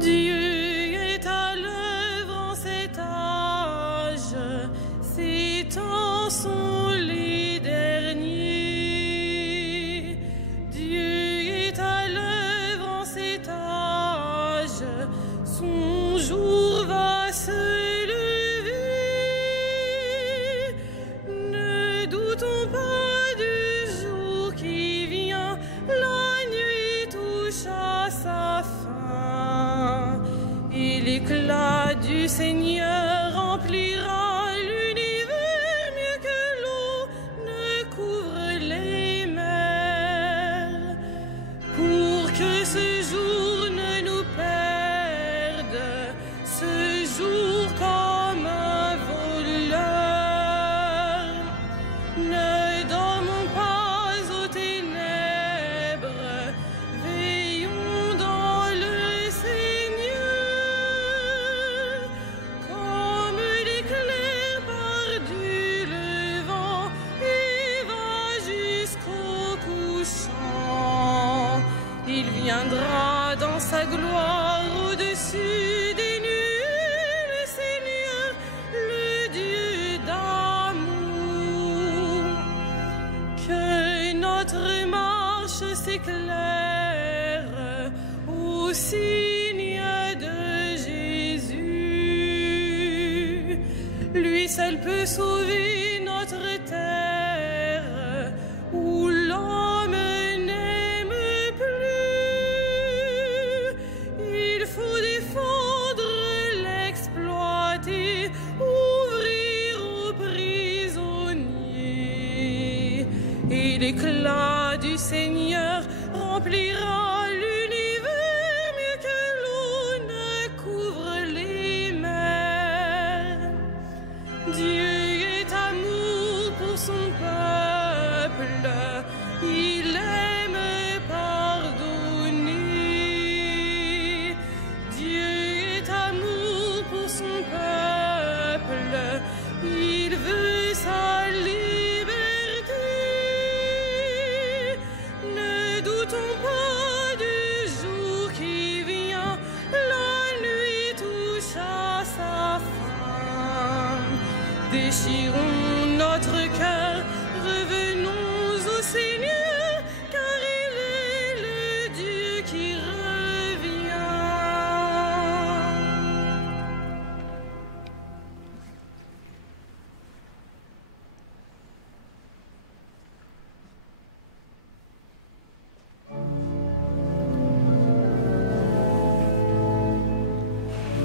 Dieu est à l'œuvre en cet âge, ces temps sont les derniers. Dieu est à l'œuvre en cet âge, son jour va se lever. Ne doutons pas du jour qui vient, la nuit touche à sa fin. Et l'éclat du Seigneur remplira l'univers mieux que l'eau ne couvre les mers. Pour que ce jour ne nous perde, ce jour comme un voleur. Ne dormons pas aux ténèbres, veillons dans le Seigneur. Comme l'éclair part du levant et va jusqu'au couchant, il viendra dans sa gloire au-dessus des nuées, le Seigneur, le Dieu d'amour. Que notre marche s'éclaire au signe de Jésus. Lui seul peut sauver notre terre où l'homme n'aime plus. Il faut défendre l'exploité, ouvrir aux prisonniers. Et l'éclat du Seigneur remplira l'univers mieux que l'eau ne couvre les mers. Dieu est amour pour son peuple, il aime pardonner. Dieu est amour pour son peuple, il veut sa liberté. Ne doutons pas du jour qui vient, la nuit touche à sa fin. Déchirons notre cœur, revenons au Seigneur, car il est le Dieu qui revient.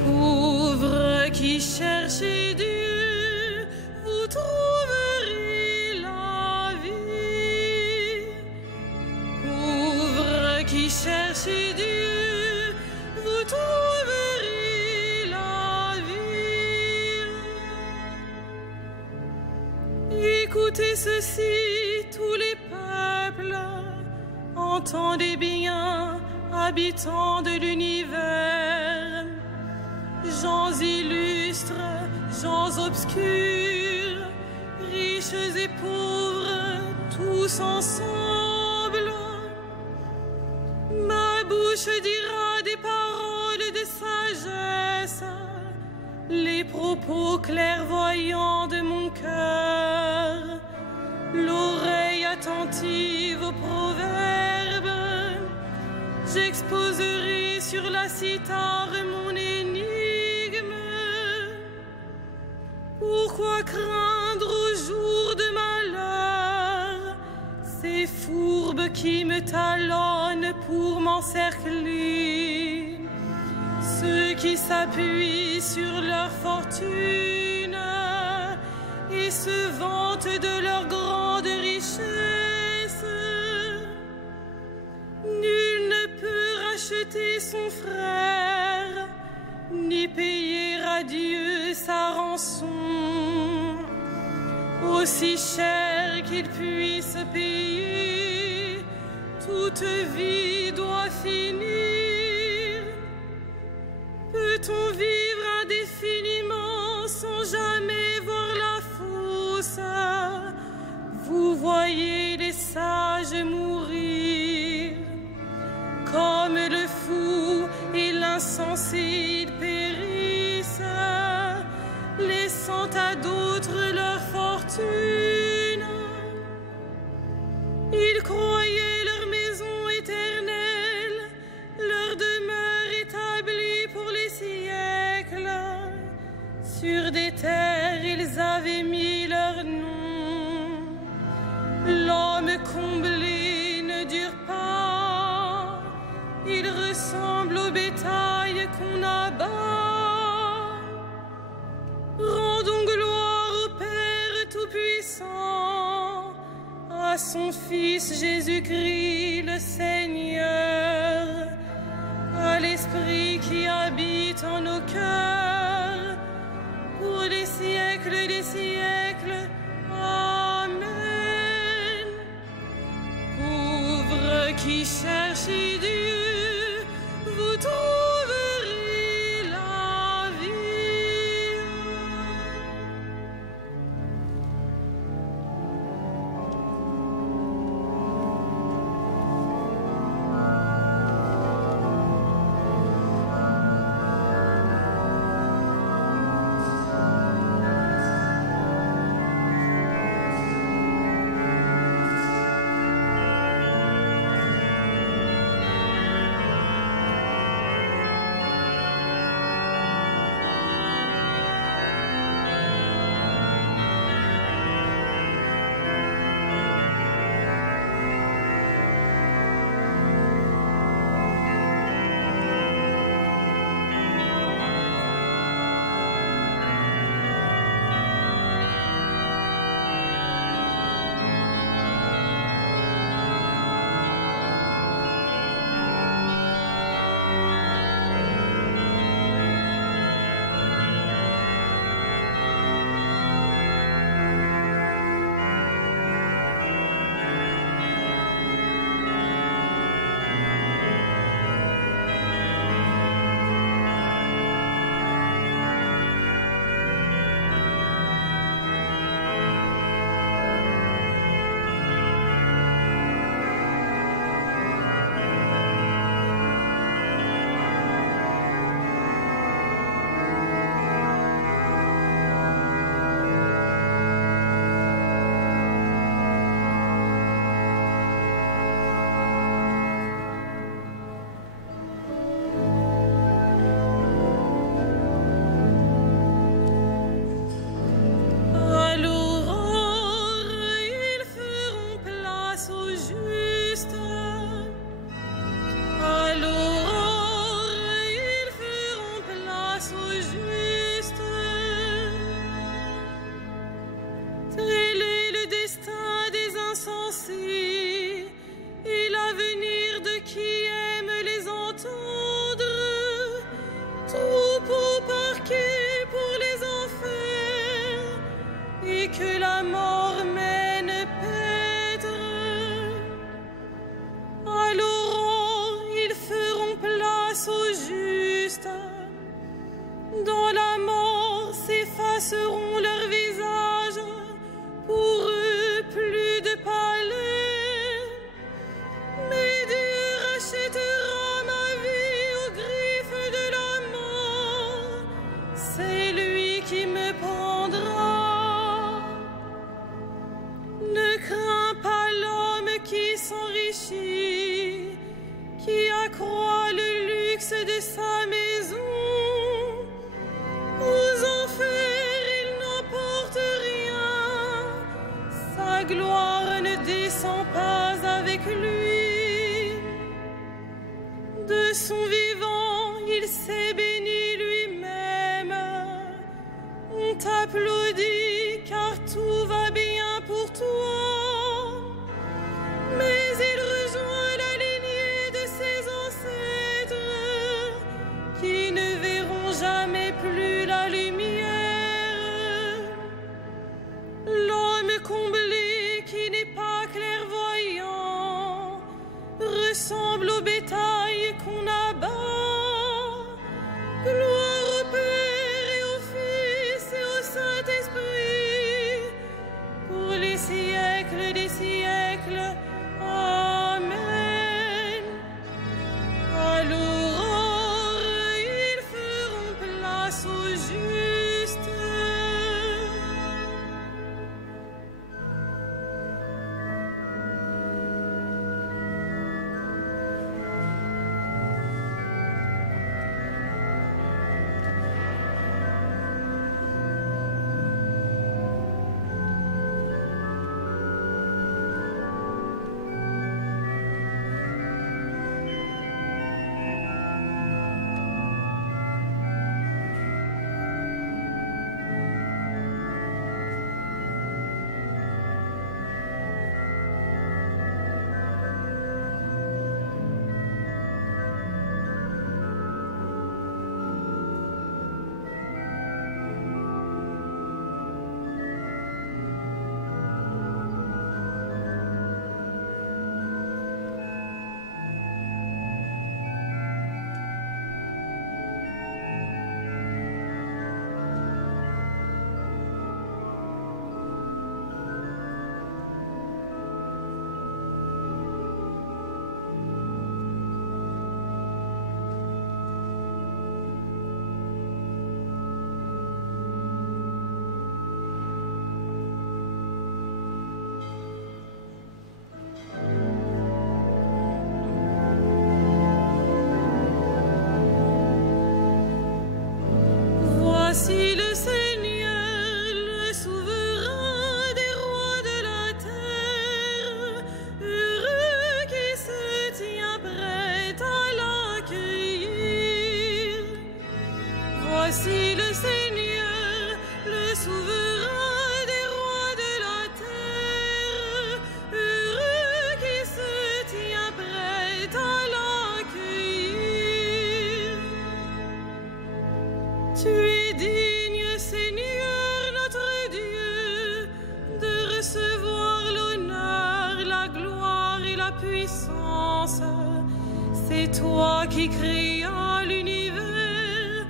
Pauvres qui cherchez Dieu, vous trouverez la vie. Pauvres qui cherchez Dieu, vous trouverez la vie. Écoutez ceci, tous les peuples, entendez bien, habitants de l'univers. Gens illustres, gens obscurs, riches et pauvres, tous ensemble. Ma bouche dira des paroles de sagesse, les propos clairvoyants de mon cœur, l'oreille attentive aux proverbes. J'exposerai sur la cithare mon énigme. Pourquoi craindre au jour de malheur ces fourbes qui me talonnent pour m'encercler, ceux qui s'appuient sur leur fortune et se vantent de leur grande richesse? Nul ne peut racheter son frère, ni payer à Dieu sa rançon, aussi cher qu'il puisse payer, toute vie doit finir. Peut-on vivre indéfiniment sans jamais voir la fosse? Vous voyez les sages mourir, comme le fou et l'un insensés, ils périssent, laissant à d'autres leur fortune. Ils croyaient leur maison éternelle, leur demeure établie pour les siècles. Sur des terres, ils avaient mis leur nom. L'homme comblé ne dure pas, il ressemble au bétail qu'on abat. Rendons gloire au Père Tout-Puissant, à son Fils Jésus-Christ le Seigneur, à l'Esprit qui habite en nos cœurs, pour les siècles des siècles. Amen. Pauvres qui cherchez Dieu, vous trouverez la vie. puissance. C'est toi qui créas l'univers.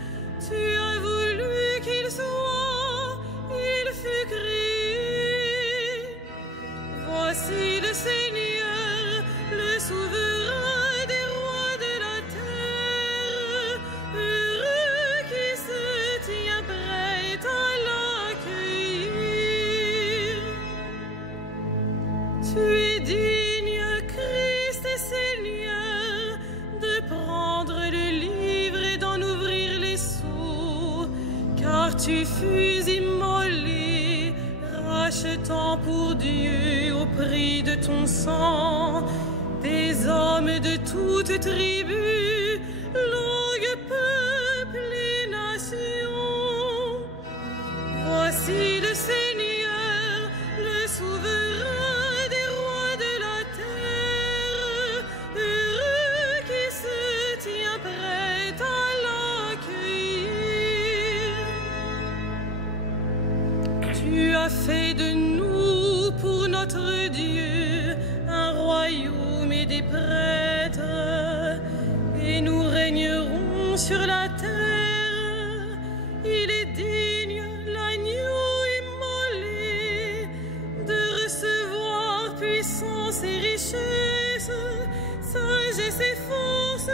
Tu as voulu qu'il soit, il fut créé. Voici le Seigneur, le souverain des rois de la terre, heureux qui se tient prêt à l'accueillir. Tu es digne, Christ et Seigneur, de prendre le livre et d'en ouvrir les sceaux, car tu fus immolé, rachetant pour Dieu au prix de ton sang des hommes de toutes tribus, langues, peuples et nations. Voici le Seigneur, le souverain des rois de la terre, heureux qui se tient prêt à l'accueillir. Tu as fait de nous, pour notre Dieu, un royaume et des prêtres, et nous régnerons sur la terre. Il est digne, l'agneau immolé, de recevoir puissance et richesse, sagesse et force,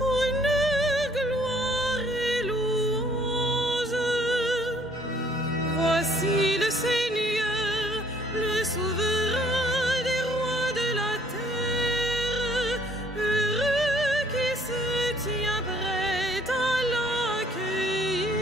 honneur, gloire et louange. Voici le Seigneur, le souverain des rois de la terre, heureux qui se tient prêt à l'accueillir.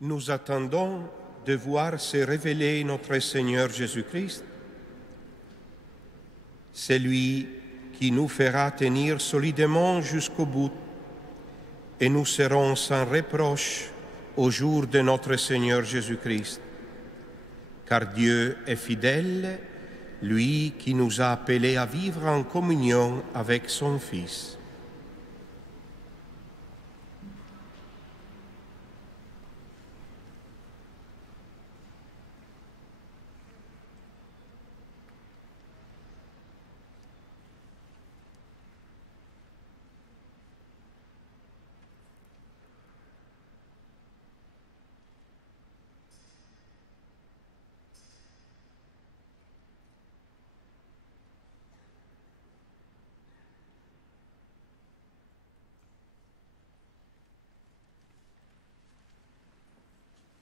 Nous attendons de voir se révéler notre Seigneur Jésus-Christ. C'est lui qui nous fera tenir solidement jusqu'au bout, et nous serons sans reproche au jour de notre Seigneur Jésus-Christ. Car Dieu est fidèle, lui qui nous a appelés à vivre en communion avec son Fils.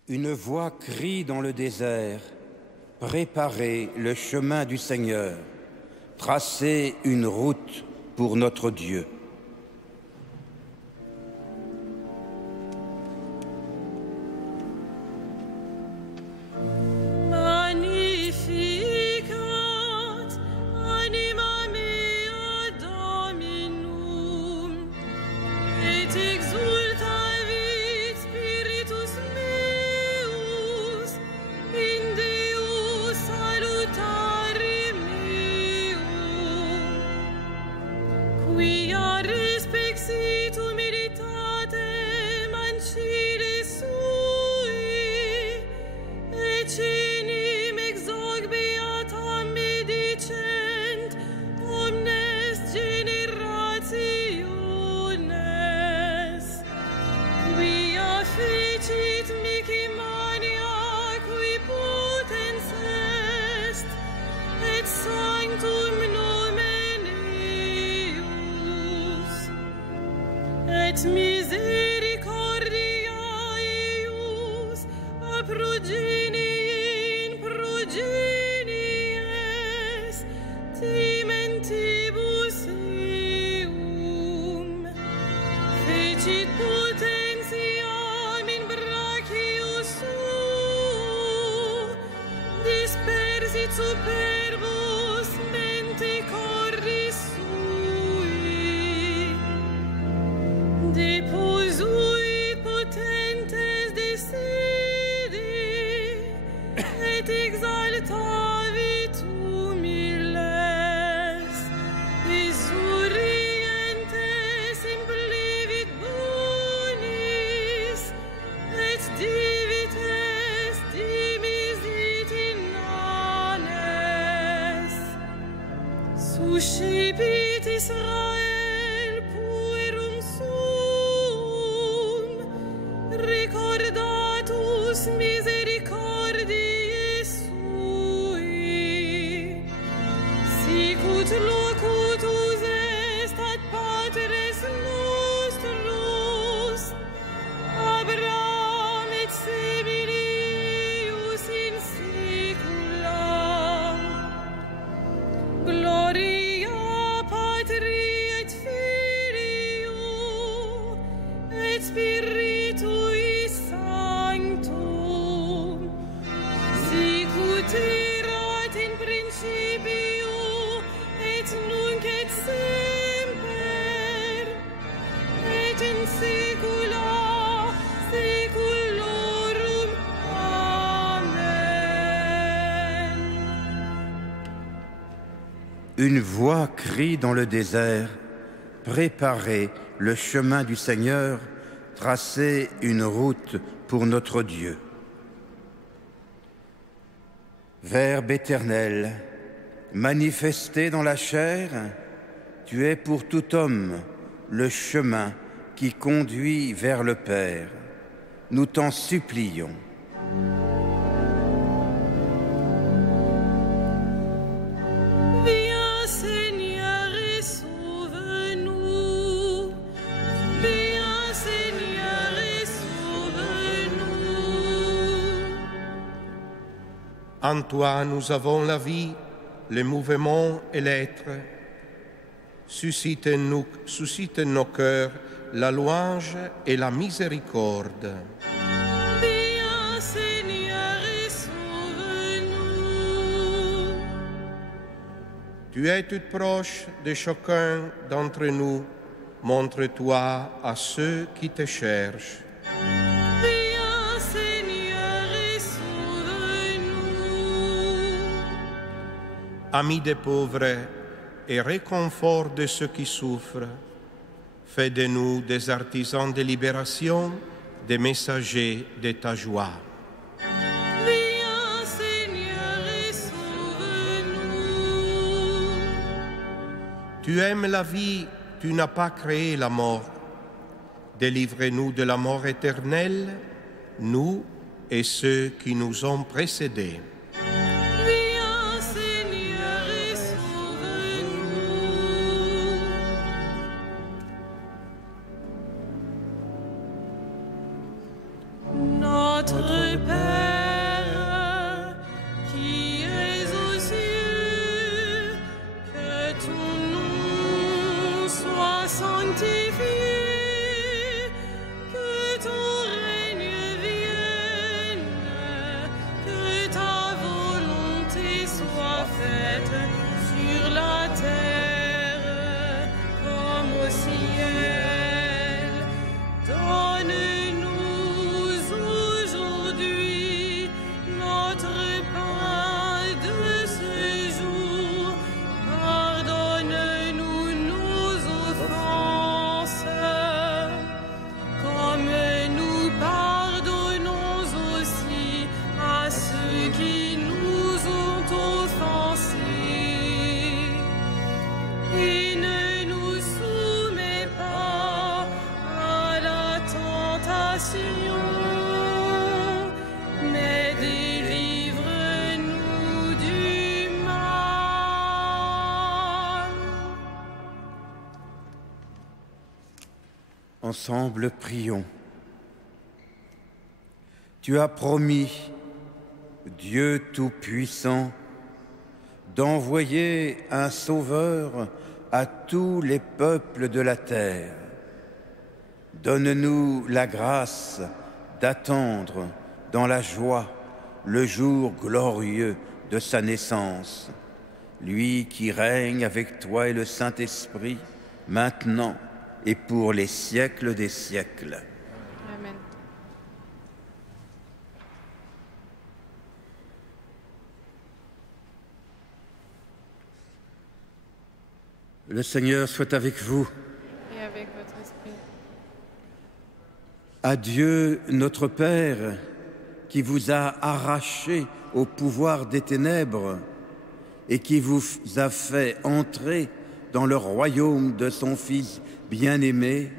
Une voix crie dans le désert, « Préparez le chemin du Seigneur, tracez une route pour notre Dieu. » Misericordia eius a progenie in progenies timentibus eum fecit potentiam in brachius suo dispersit superbus mente cordis sui deposuit potentes desidi et exaltavi Uscipit Israel puerum sum, recordatus misericordiae sui, sicut locutus est ad patres nostros, Abraham et seminius in saecula. Gloria Patri et Filio et Spiritui Sanctum, sicut erat in principio et nunc et semper et in saecula saeculorum. Amen. Une voix crie dans le désert, préparez le chemin du Seigneur, tracez une route pour notre Dieu. Verbe éternel, manifesté dans la chair, tu es pour tout homme le chemin qui conduit vers le Père. Nous t'en supplions. Viens Seigneur et sauve-nous. Viens Seigneur et sauve-nous. En toi nous avons la vie, le mouvement et l'être. Suscite en nos cœurs la louange et la miséricorde. Viens Seigneur et sauve-nous. Tu es tout proche de chacun d'entre nous. Montre-toi à ceux qui te cherchent. Viens Seigneur et sauve-nous. Ami des pauvres et réconfort de ceux qui souffrent, fais de nous des artisans de libération, des messagers de ta joie. Viens Seigneur et sauve-nous. Tu aimes la vie, tu n'as pas créé la mort. Délivre-nous de la mort éternelle, nous et ceux qui nous ont précédés. Viens Seigneur et sauve-nous. Notre Père, qui es aux cieux, que ton nom soit sanctifié, que ton règne vienne, que ta volonté soit faite sur la terre comme au ciel. Donne-nous aujourd'hui notre pain de ce jour. Pardonne-nous nos offenses, comme nous pardonnons aussi à ceux qui nous ont offensés. Et ne nous soumets pas à la tentation, mais délivre-nous du mal. Ensemble, prions. Tu as promis, Dieu Tout-Puissant, d'envoyer un Sauveur à tous les peuples de la terre. Donne-nous la grâce d'attendre dans la joie le jour glorieux de sa naissance, lui qui règne avec toi et le Saint-Esprit, maintenant et pour les siècles des siècles. Amen. Le Seigneur soit avec vous. Et avec votre esprit. À Dieu, notre Père, qui vous a arraché au pouvoir des ténèbres et qui vous a fait entrer dans le royaume de son Fils bien-aimé,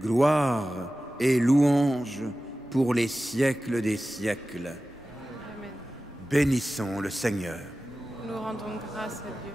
gloire et louange pour les siècles des siècles. Amen. Bénissons le Seigneur. Nous rendons grâce à Dieu.